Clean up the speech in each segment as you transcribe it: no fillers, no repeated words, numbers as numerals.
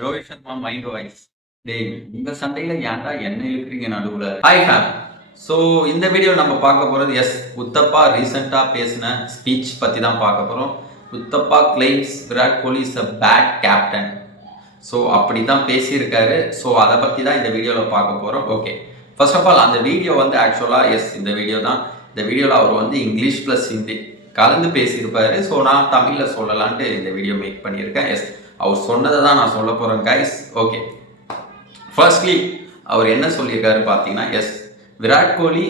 Rohit Sharma mind voice. டேய் உங்க சண்டையில ஏன்டா என்ன இழுக்கிறீங்க நடுவுல? Hi fame. ஸோ இந்த வீடியோ நம்ம பார்க்க போறது உத்தப்பா ரீசெண்டா பேசின ஸ்பீச் பத்தி தான் பார்க்க போறோம். Uthappa claims Virat Kohli is a bad captain. So அப்படி தான் பேசியிருக்காரு. ஸோ அதை பற்றி தான் இந்த வீடியோவில் பார்க்க போகிறோம். ஓகே, ஃபர்ஸ்ட் ஆஃப் ஆல் அந்த வீடியோ வந்து ஆக்சுவலாக இந்த வீடியோ தான். இந்த வீடியோவில் அவர் வந்து இங்கிலீஷ் ப்ளஸ் ஹிந்தி கலந்து பேசியிருப்பாரு. ஸோ நான் தமிழில் சொல்லலான்ட்டு இந்த வீடியோ மேக் பண்ணியிருக்கேன். அவர் சொன்னதை தான் நான் சொல்ல போகிறேன் கைஸ். ஓகே, ஃபர்ஸ்ட்லி அவர் என்ன சொல்லியிருக்காரு பார்த்தீங்கன்னா, விராட் கோலி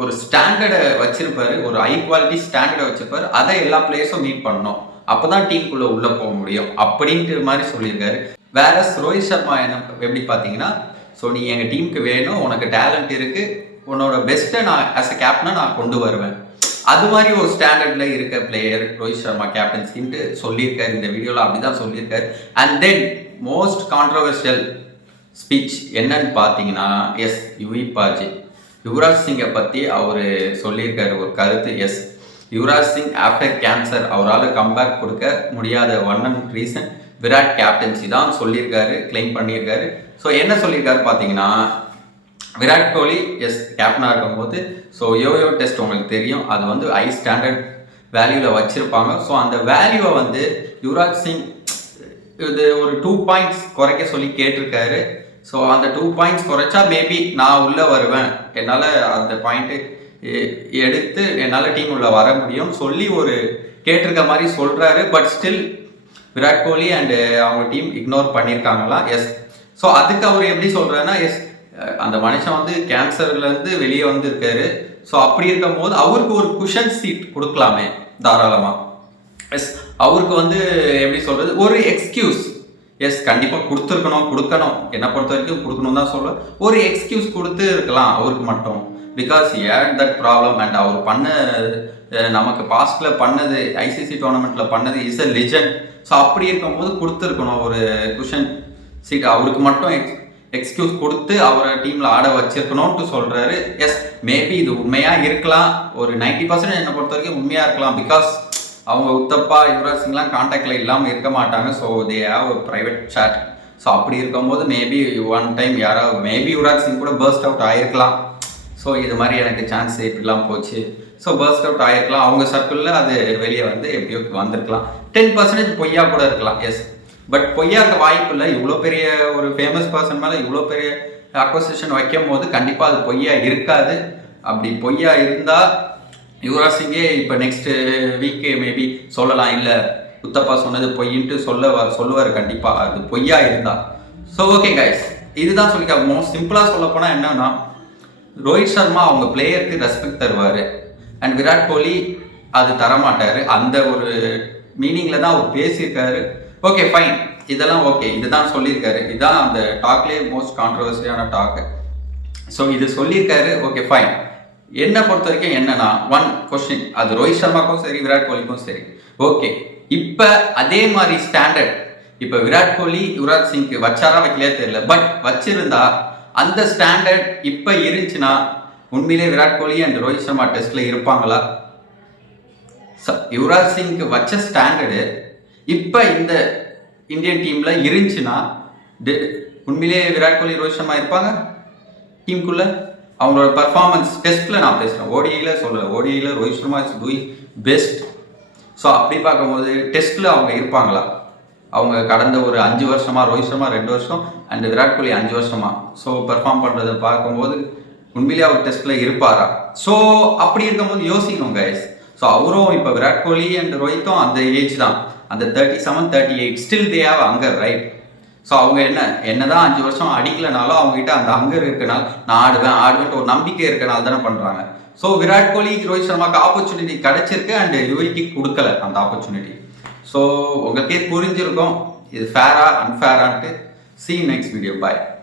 ஒரு ஸ்டாண்டர்டை வச்சிருப்பாரு, ஒரு ஹை குவாலிட்டி ஸ்டாண்டர்டை வச்சிருப்பாரு. அதை எல்லா பிளேயர்ஸும் மீட் பண்ணணும், அப்போதான் டீமுக்குள்ளே உள்ளே போக முடியும் அப்படின்ட்டு மாதிரி சொல்லியிருக்காரு. வேற ரோஹித் சர்மா என்ன எப்படி பார்த்தீங்கன்னா, ஸோ நீ எங்கள் டீமுக்கு வேணும், உனக்கு டேலண்ட் இருக்குது, உன்னோட பெஸ்ட்டை நான் ஆஸ் அ கேப்டனாக நான் கொண்டு வருவேன், அது மாதிரி ஒரு ஸ்டாண்டர்டில் இருக்க பிளேயர் ரோஹித் சர்மா கேப்டன்சின்ட்டு சொல்லியிருக்காரு. இந்த வீடியோவில் அப்படி தான் சொல்லியிருக்காரு. And then most controversial speech என்னன்னு பார்த்தீங்கன்னா, யுவராஜ் சிங்கை பற்றி அவர் சொல்லியிருக்காரு ஒரு கருத்து. யுவராஜ் சிங் ஆஃப்டர் கேன்சர் அவரால் கம்பேக் கொடுக்க முடியாத one and reason Virat captaincy தான் சொல்லியிருக்காரு, கிளைம் பண்ணியிருக்காரு. ஸோ என்ன சொல்லியிருக்காரு பார்த்தீங்கன்னா, விராட் கோலி கேப்டனாக இருக்கும்போது யோயோ டெஸ்ட் உங்களுக்கு தெரியும், அது வந்து ஹை ஸ்டாண்டர்ட் வேல்யூவில் வச்சுருப்பாங்க. ஸோ அந்த வேல்யூவை வந்து யுவராஜ் சிங் இது ஒரு 2 பாயிண்ட்ஸ் குறைக்க சொல்லி கேட்டிருக்காரு. ஸோ அந்த 2 பாயிண்ட்ஸ் குறைச்சா மேபி நான் உள்ளே வருவேன், என்னால் அந்த பாயிண்ட்டு எடுத்து என்னால் டீம் உள்ளே வர முடியும் சொல்லி ஒரு கேட்டிருக்க மாதிரி சொல்கிறாரு. But still Virat Kohli and அவங்க டீம் இக்னோர் பண்ணியிருக்காங்களா? ஸோ அதுக்கு அவர் எப்படி சொல்கிறாருன்னா, அந்த மனுஷன் வந்து கேன்சர்லேருந்து வெளியே வந்திருக்காரு. ஸோ அப்படி இருக்கும் போது அவருக்கு ஒரு குஷன் சீட் கொடுக்கலாமே தாராளமாக. அவருக்கு வந்து எப்படி சொல்கிறது, ஒரு எக்ஸ்கியூஸ் கண்டிப்பாக கொடுக்கணும், என்னை பொறுத்த வரைக்கும் கொடுக்கணும் தான் சொல்லுவேன். ஒரு எக்ஸ்கியூஸ் கொடுத்து இருக்கலாம் அவருக்கு மட்டும், பிகாஸ் தட் ப்ராப்ளம். அண்ட் அவர் பண்ண நமக்கு பாஸ்டில் பண்ணது, ஐசிசி டோர்னமெண்ட்டில் பண்ணது இஸ் அ லெஜண்ட். ஸோ அப்படி இருக்கும்போது கொடுத்துருக்கணும் ஒரு குஷன் சீட் அவருக்கு மட்டும் எக்ஸ்கியூஸ் கொடுத்து அவரை டீமில் ஆட வச்சிருக்கணும்ட்டு சொல்கிறாரு. மேபி இது உண்மையாக இருக்கலாம், ஒரு 90% என்னை பொறுத்த வரைக்கும் உண்மையாக இருக்கலாம். பிகாஸ் அவங்க உத்தப்பா யுவராஜ் சிங்லாம் கான்டாக்டில் இல்லாமல் இருக்க மாட்டாங்க. ஸோ தே ஹேவ் ஒரு ப்ரைவேட் சாட். ஸோ அப்படி இருக்கும்போது மேபி ஒன் டைம் யாராவது மேபி யுவராஜ் சிங் கூட பர்ஸ்ட் அவுட் ஆகிருக்கலாம். ஸோ இது மாதிரி எனக்கு சான்ஸ் இப்படிலாம் போச்சு, ஸோ பர்ஸ்ட் அவுட் ஆகிருக்கலாம். அவங்க சர்க்கிளில் அது வெளியே வந்து எப்படியோ வந்திருக்கலாம். 10% பொய்யா கூட இருக்கலாம். பட் பொய்யா இருக்க வாய்ப்பு இல்லை. இவ்வளோ பெரிய ஒரு ஃபேமஸ் பர்சன் மேலே இவ்வளோ பெரிய அக்வசிஷன் வைக்கும் போது கண்டிப்பாக அது பொய்யா இருக்காது. அப்படி பொய்யா இருந்தால் யுவராஜ் சிங்கே இப்போ நெக்ஸ்ட் வீக்கு மேபி சொல்லலாம், இல்லை உத்தப்பா சொன்னது பொய்ன்ட்டு சொல்லுவார் கண்டிப்பாக, அது பொய்யா இருந்தா. ஸோ ஓகே கைஸ், இதுதான் சொல்லிக்க. மோஸ்ட் சிம்பிளாக சொல்ல போனால் என்னன்னா, ரோஹித் சர்மா அவங்க பிளேயருக்கு ரெஸ்பெக்ட் தருவார், அண்ட் விராட் கோலி அது தரமாட்டார். அந்த ஒரு மீனிங்கில் தான் அவர் பேசியிருக்காரு. ஓகே ஃபைன், இதெல்லாம் ஓகே, இதுதான் சொல்லியிருக்காரு. இதுதான் அந்த டாக்லேயே மோஸ்ட் கான்ட்ரவர்சியான டாக். ஸோ இது சொல்லியிருக்காரு. Okay fine. என்னை பொறுத்த வரைக்கும் என்னன்னா, ஒன் கொஸ்டின், அது ரோஹித் சர்மாக்கும் சரி விராட் கோலிக்கும் சரி, ஓகே இப்போ அதே மாதிரி ஸ்டாண்டர்ட் இப்போ விராட் கோலி யுவராஜ் சிங்க்கு வச்சாரா வைக்கலையா தெரியல, பட் வச்சிருந்தா அந்த ஸ்டாண்டர்ட் இப்போ இருந்துச்சுன்னா உண்மையிலே விராட் கோலி அண்ட் ரோஹித் சர்மா டெஸ்ட்ல இருப்பாங்களா? யுவராஜ் சிங்க்கு வச்ச ஸ்டாண்டர்டு இப்போ இந்த இந்தியன் டீமில் இருந்துச்சுன்னா உண்மையிலே விராட் கோலி ரோஹித் சர்மா இருப்பாங்க டீமுக்குள்ளே? அவங்களோட பர்ஃபார்மன்ஸ் டெஸ்ட்டில் நான் பேசுகிறேன், ஓடிஐயில் சொல்லலை. ஓடிஐயில் Rohit Sharma is doing best. So அப்படி பார்க்கும்போது டெஸ்ட்டில் அவங்க இருப்பாங்களா? அவங்க கடந்த ஒரு 5 வருஷமாக, ரோஹித் சர்மா 2 வருஷம் அண்ட் விராட் கோலி 5 வருஷமாக ஸோ பெர்ஃபார்ம் பண்ணுறதை பார்க்கும்போது உண்மையிலே அவர் டெஸ்ட்டில் இருப்பாரா? ஸோ அப்படி இருக்கும்போது யோசிக்கணும் கைஸ். ஸோ அவரும் இப்போ விராட் கோலி அண்ட் ரோஹித்தும் அந்த ஏஜ் தான், அந்த 37, 38 still they have anchor, right? So அவங்க என்னதான் 5 வருஷம் அடிக்கலனாலும் அவங்ககிட்ட அந்த அங்கர் இருக்கனால நான் ஆடுவேன்ட்டு ஒரு நம்பிக்கை இருக்கனால தானே பண்ணுறாங்க. ஸோ விராட் கோலி ரோஹித் சர்மாவுக்கு ஆப்பர்ச்சுனிட்டி கிடைச்சிருக்கு அண்ட் யுவிக்கு கொடுக்கல அந்த ஆப்பர்ச்சுனிட்டி. ஸோ உங்களுக்கே புரிஞ்சிருக்கும் இது ஃபேரா அன்ஃபேரான்ட்டு. See you next video. Bye.